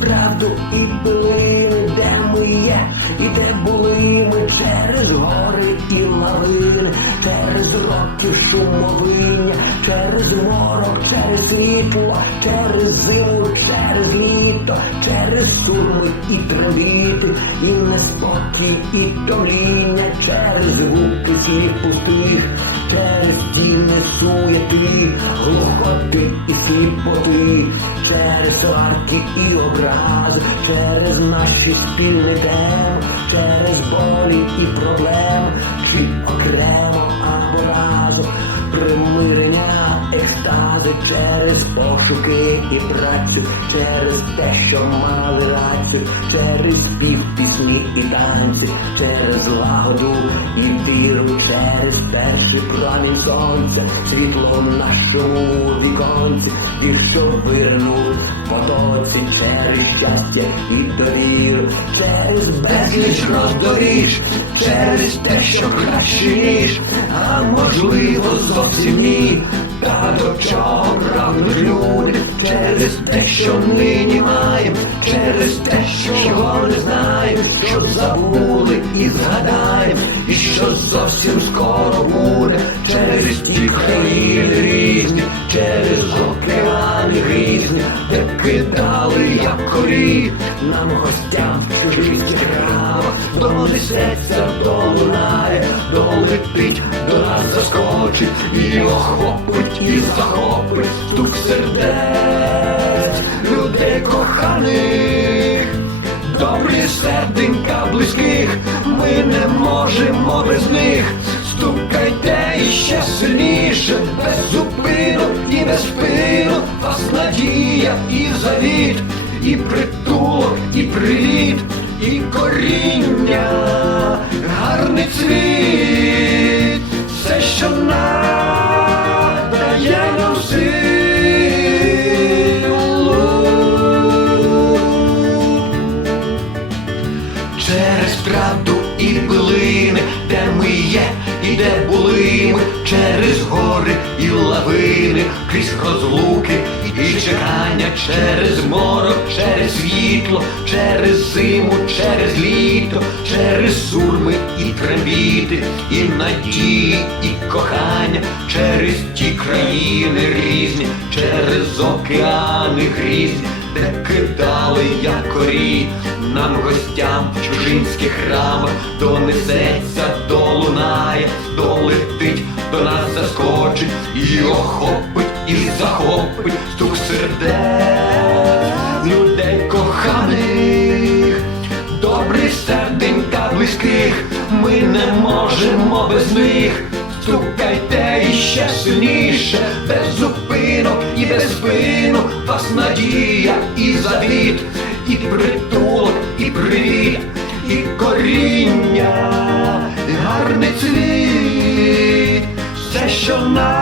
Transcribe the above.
правду і долини, де ми є, і де були ми через гори і лавини, через років шумовиння, через морок, через світло, через зиму, через літо, через сурми і травіти, і неспокій, і томління, через звуки слів пустих, через тіни суєти, глухоти і сліпоти, через сварки і образи, через наші спільні теми, через болі і проблеми, чи окремо або разом, примирення, екстази, через пошуки і працю, через те, що мали рацію, через спів, пісні і танці, через лагоду і віру, через перший промінь сонця, світло в нашому віконці, і що вирнув потоці через щастя і довіру, через безліч роздоріж, через те, що краще ніж, а можливо зовсім ні. Та через те, що нині маєм, через те, що не знаємо, що забули і згадаєм, гостям чужинських храмах, донесеться, долунає, долетить, до нас заскочить і охопить, і захопить стук сердець. Людей коханих, добрі серденька близьких, ми не можемо без них. Стукайте іще сильніше, без зупину і без спину, вас надія і завіт, і притулок, і привіт, і коріння, гарний цвіт, все, що надає нам силу. Через правду і билини, де ми є і де були ми, через гори і лавини, крізь розлуки чекання, через морок, через світло, через зиму, через літо, через сурми і трембіти, і надії, і кохання, через ті країни різні, через океани грізні, де кидали якорі, нам гостям в чужинських храмах донесеться, долунає, долетить, до нас заскочить і охопить, і захопить стук сердець людей коханих, добрих серденька близьких, ми не можемо без них. Стукайте іще сильніше, без зупинок і без спину, вас надія і завіт, і притулок, і привіт, і коріння, і гарний цвіт, все, що нам